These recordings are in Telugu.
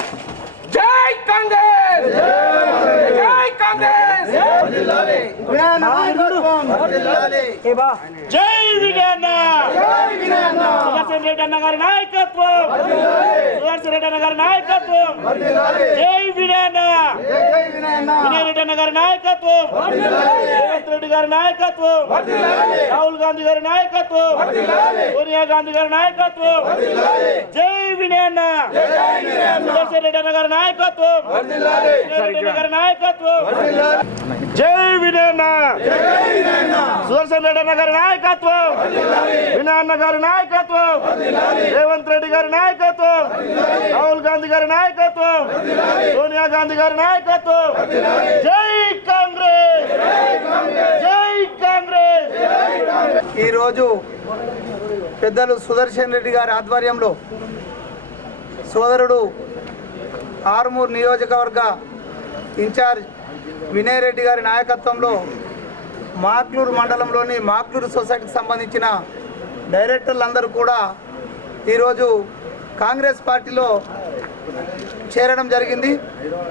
కాంగ్రెస్ జై కాంగ్రెస్! జై కాంగ్రెస్! జై విజయన్న! సుదర్శన్ రెడ్డి అన్న గారి నాయకత్వం! సుదర్శన్ రెడ్డి అన్న గారి నాయకత్వం! జై విజయన్న! వినయ రెడ్డి అన్న గారి నాయకత్వం! రేవంత్ రెడ్డి గారి నాయకత్వం! రాహుల్ గాంధీ గారి నాయకత్వం! సోనియా గాంధీ గారి నాయకత్వం! జై వినయన్న సుదర్శన్ రెడ్డి అన్న గారి నాయకత్వం. రెడ్డి గారి నాయకత్వం. జై వినయన్న సుదర్శన్ రెడ్డి అన్న గారి నాయకత్వం. వినయన్న గారి నాయకత్వం. రేవంత్ రెడ్డి గారి నాయకత్వం. రాహుల్ గాంధీ గారి నాయకత్వం. సోనియా గాంధీ గారి నాయకత్వం. జై కాంగ్రెస్. జై కాంగ్రెస్. ఈరోజు పెద్దలు సుదర్శన్ రెడ్డి గారి ఆధ్వర్యంలో సోదరుడు ఆరుమూరు నియోజకవర్గ ఇన్ఛార్జ్ వినయ్ రెడ్డి గారి నాయకత్వంలో మాక్లూరు మండలంలోని మాక్లూరు సొసైటీకి సంబంధించిన డైరెక్టర్లందరూ కూడా ఈరోజు కాంగ్రెస్ పార్టీలో చేరడం జరిగింది.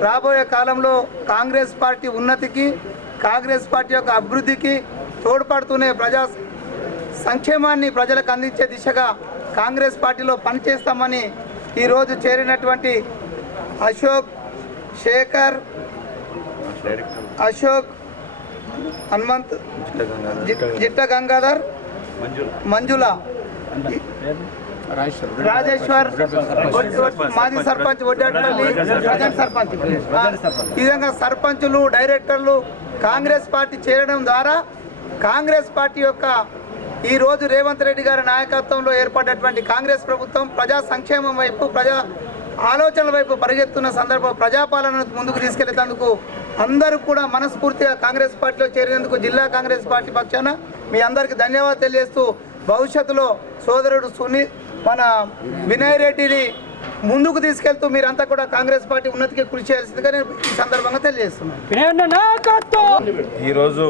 రాబోయే కాలంలో కాంగ్రెస్ పార్టీ ఉన్నతికి కాంగ్రెస్ పార్టీ యొక్క అభివృద్ధికి తోడ్పడుతూనే ప్రజా సంక్షేమాన్ని ప్రజలకు అందించే దిశగా కాంగ్రెస్ పార్టీలో పనిచేస్తామని ఈరోజు చేరినటువంటి అశోక్ శేఖర్ అశోక్ హనుమంత్ జిట్ట గంగాధర్ మంజుల రాజేశ్వర్ మాజీ సర్పంచ్ వడ్డాడపల్లి ప్రజెంట్ సర్పంచ్. ఈ విధంగా సర్పంచులు డైరెక్టర్లు కాంగ్రెస్ పార్టీ చేరడం ద్వారా కాంగ్రెస్ పార్టీ యొక్క ఈ రోజు రేవంత్ రెడ్డి గారి నాయకత్వంలో ఏర్పడినటువంటి కాంగ్రెస్ ప్రభుత్వం ప్రజా సంక్షేమం వైపు ప్రజా ఆలోచనల వైపు పరిగెత్తున్న సందర్భం ప్రజాపాలనను ముందుకు తీసుకెళ్ళేందుకు అందరూ కూడా మనస్ఫూర్తిగా కాంగ్రెస్ పార్టీలో చేరినందుకు జిల్లా కాంగ్రెస్ పార్టీ పక్షాన మీ అందరికీ ధన్యవాదాలు తెలియజేస్తూ భవిష్యత్తులో సోదరుడు సునీ మన వినయ్ రెడ్డిని ముందుకు తీసుకెళ్తూ మీరంతా కూడా కాంగ్రెస్ పార్టీ ఉన్నతికి కృషి చేయాల్సిందిగా నేను ఈ సందర్భంగా తెలియజేస్తున్నాను. ఈరోజు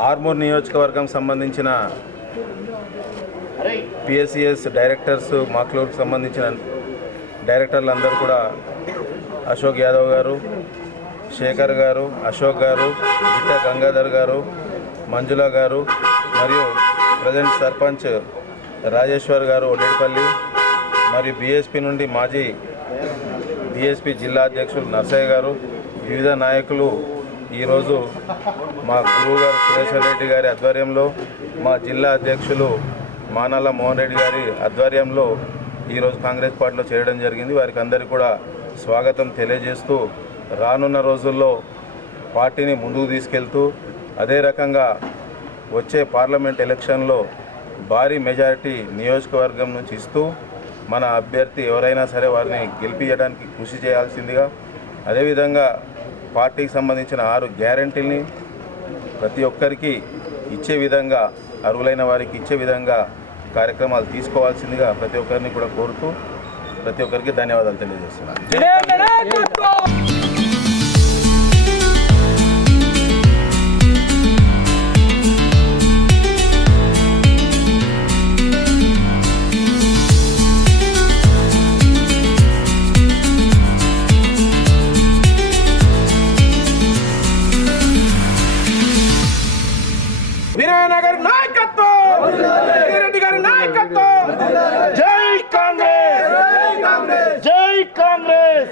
ఆర్మూర్ నియోజకవర్గం సంబంధించిన పిఎస్సిఎస్ డైరెక్టర్స్ మాక్లూర్కి సంబంధించిన డైరెక్టర్లు అందరూ కూడా అశోక్ యాదవ్ గారు శేఖర్ గారు అశోక్ గారు గిట్ట గంగాధర్ గారు మంజుల గారు మరియు ప్రజెంట్ సర్పంచ్ రాజేశ్వర్ గారు ఒడ్డేపల్లి మరియు బీఎస్పీ నుండి మాజీ బీఎస్పీ జిల్లా అధ్యక్షులు నర్సయ్య గారు వివిధ నాయకులు ఈరోజు మా గురువు సురేశ్వర రెడ్డి గారి ఆధ్వర్యంలో మా జిల్లా అధ్యక్షులు మానాల మోహన్ రెడ్డి గారి ఆధ్వర్యంలో ఈరోజు కాంగ్రెస్ పార్టీలో చేరడం జరిగింది. వారికి అందరికీ కూడా స్వాగతం తెలియజేస్తూ రానున్న రోజుల్లో పార్టీని ముందుకు తీసుకెళ్తూ అదే రకంగా వచ్చే పార్లమెంట్ ఎలక్షన్లో భారీ మెజారిటీ నియోజకవర్గం నుంచి ఇస్తూ మన అభ్యర్థి ఎవరైనా సరే వారిని గెలిపించడానికి కృషి చేయాల్సిందిగా అదేవిధంగా పార్టీకి సంబంధించిన ఆరు గ్యారంటీల్ని ప్రతి ఒక్కరికి ఇచ్చే విధంగా అర్హులైన వారికి ఇచ్చే విధంగా కార్యక్రమాలు తీసుకోవాల్సిందిగా ప్రతి ఒక్కరిని కూడా కోరుతూ ప్రతి ఒక్కరికి ధన్యవాదాలు తెలియజేస్తున్నాను. వినయనగర్ నాయకత్వం! రెడ్డి గారి నాయకత్వం! జై కాంగ్రెస్! జై కాంగ్రెస్!